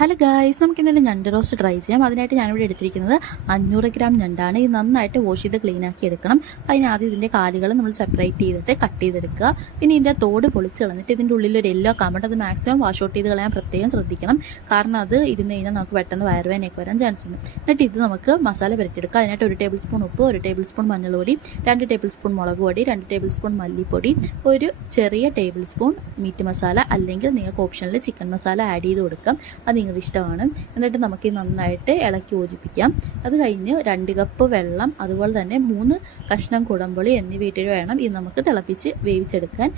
Hello guys, നമുക്ക് ഇന്നലെ ഞണ്ട് റോസ്റ്റ് ട്രൈ ചെയ്യാം. അതിനായിട്ട് ഞാനിവിടെ എടുത്തിരിക്കുന്നത് 500 ഗ്രാം ഞണ്ടാണ്. ഇത് നന്നായിട്ട് വാഷ് ചെയ്ത് ക്ലീൻ ആക്കി എടുക്കണം. അതിനാദ്യം ഇതിൻ്റെ കാലുകൾ നമ്മൾ സെപ്പറേറ്റ് ചെയ്തിട്ട് കട്ട് ചെയ്തെടുക്കുക. പിന്നെ ഇതിൻ്റെ തോട് പൊളിച്ച് കളഞ്ഞിട്ട് ഇതിൻ്റെ ഉള്ളിൽ ഒരു യെല്ലോ കാമുണ്ട്. അത് മാക്സിമം വാഷ് ഔട്ട് ചെയ്ത് കളയാൻ പ്രത്യേകം ശ്രദ്ധിക്കണം. കാരണം അത് ഇരുന്ന് കഴിഞ്ഞാൽ നമുക്ക് പെട്ടെന്ന് വയറുവേനയൊക്കെ വരാൻ ചാൻസ് ഉണ്ട്. എന്നിട്ട് ഇത് നമുക്ക് മസാല പുരട്ടിയെടുക്കുക. അതിനായിട്ട് 1 ടേബിൾ സ്പൂൺ ഉപ്പ്, 1 ടേബിൾ സ്പൂൺ മഞ്ഞൾപ്പൊടി, 2 ടേബിൾ സ്പൂൺ മുളക് പൊടി, 2 ടേബിൾ സ്പൂൺ മല്ലിപ്പൊടി, ഒരു ചെറിയ ടേബിൾ സ്പൂൺ മീറ്റ് മസാല, അല്ലെങ്കിൽ നിങ്ങൾക്ക് ഓപ്ഷനിൽ ചിക്കൻ മസാല ആഡ് ചെയ്ത് കൊടുക്കാം. അത് നിങ്ങളുടെ ഇഷ്ടമാണ്. എന്നിട്ട് നമുക്ക് നന്നായിട്ട് ഇളക്കി യോജിപ്പിക്കാം. അത് കഴിഞ്ഞ് 2 കപ്പ് വെള്ളം, അതുപോലെ തന്നെ 3 കഷ്ണം കുടംപുളി എന്നിവ ഇട്ടിട്ട് വേണം ഇത് നമുക്ക് തിളപ്പിച്ച് വേവിച്ചെടുക്കാൻ.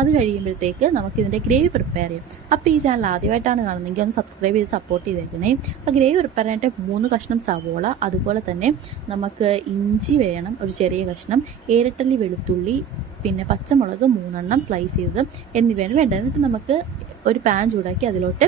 അത് കഴിയുമ്പോഴത്തേക്ക് നമുക്ക് ഇതിൻ്റെ ഗ്രേവി പ്രിപ്പയർ ചെയ്യാം. അപ്പോൾ ഈ ചാനൽ ആദ്യമായിട്ടാണ് കാണുന്നതെങ്കിൽ ഒന്ന് സബ്സ്ക്രൈബ് ചെയ്ത് സപ്പോർട്ട് ചെയ്തേക്കണേ. അപ്പോൾ ഗ്രേവി പ്രിപ്പയർ ആയിട്ട് 3 കഷ്ണം സവോള, അതുപോലെ തന്നെ നമുക്ക് ഇഞ്ചി വേണം ഒരു ചെറിയ കഷ്ണം, ഏരട്ടല്ലി വെളുത്തുള്ളി, പിന്നെ പച്ചമുളക് 3 എണ്ണം സ്ലൈസ് ചെയ്തത് എന്നിവയാണ് വേണ്ടത്. എന്നിട്ട് നമുക്ക് ഒരു പാൻ ചൂടാക്കി അതിലോട്ട്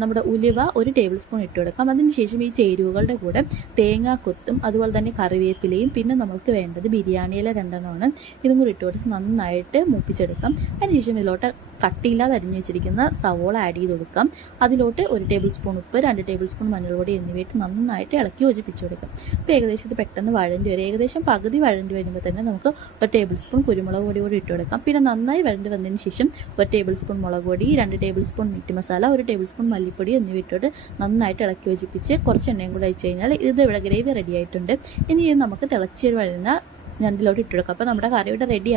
നമ്മുടെ ഉലുവ 1 ടേബിൾ സ്പൂൺ ഇട്ട് കൊടുക്കാം. അതിനുശേഷം ഈ ചേരുവകളുടെ കൂടെ തേങ്ങാക്കൊത്തും അതുപോലെ തന്നെ കറിവേപ്പിലയും, പിന്നെ നമുക്ക് വേണ്ടത് ബിരിയാണിയില 2 എണ്ണമാണ്. ഇതും കൂടി ഇട്ട് കൊടുത്ത് നന്നായിട്ട് മൂപ്പിച്ചെടുക്കാം. അതിനുശേഷം ഇതിലോട്ട് കട്ടിയില്ലാതെ അരിഞ്ഞു വെച്ചിരിക്കുന്ന സവോള ആഡ് ചെയ്ത് കൊടുക്കാം. അതിലോട്ട് 1 ടേബിൾ സ്പൂൺ ഉപ്പ്, 2 ടേബിൾ സ്പൂൺ മഞ്ഞൾപ്പൊടി എന്നിവയിട്ട് നന്നായിട്ട് ഇളക്കി യോജിപ്പിച്ച് കൊടുക്കാം. അപ്പോൾ ഏകദേശം ഇത് പെട്ടെന്ന് വഴണ്ടി വരും. ഏകദേശം പകുതി വഴണ്ടി വരുമ്പോൾ തന്നെ നമുക്ക് 1 ടേബിൾ സ്പൂൺ കുരുമുളക് പൊടി കൂടി ഇട്ട് കൊടുക്കാം. പിന്നെ നന്നായി വഴണ്ടി വന്നതിന് ശേഷം 1 ടേബിൾ സ്പൂൺ മുളക് പൊടി, 2 tablespoon meat masala, 1 tablespoon മല്ലിപ്പൊടി എന്നിവ ഇട്ടിട്ട് നന്നായിട്ട് ഇളക്കി യോജിപ്പിച്ച് കുറച്ച് എണ്ണയും കൂടെ അയച്ചു കഴിഞ്ഞാൽ ഇവിടെ ഗ്രേവി റെഡി ആയിട്ടുണ്ട്. ഇനി ഇത് നമുക്ക് തിളച്ച് വരുന്ന ഞണ്ടിലോട്ട് ഇട്ട് കൊടുക്കാം. അപ്പോൾ നമ്മുടെ കറി ഇവിടെ റെഡി